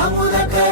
அமுத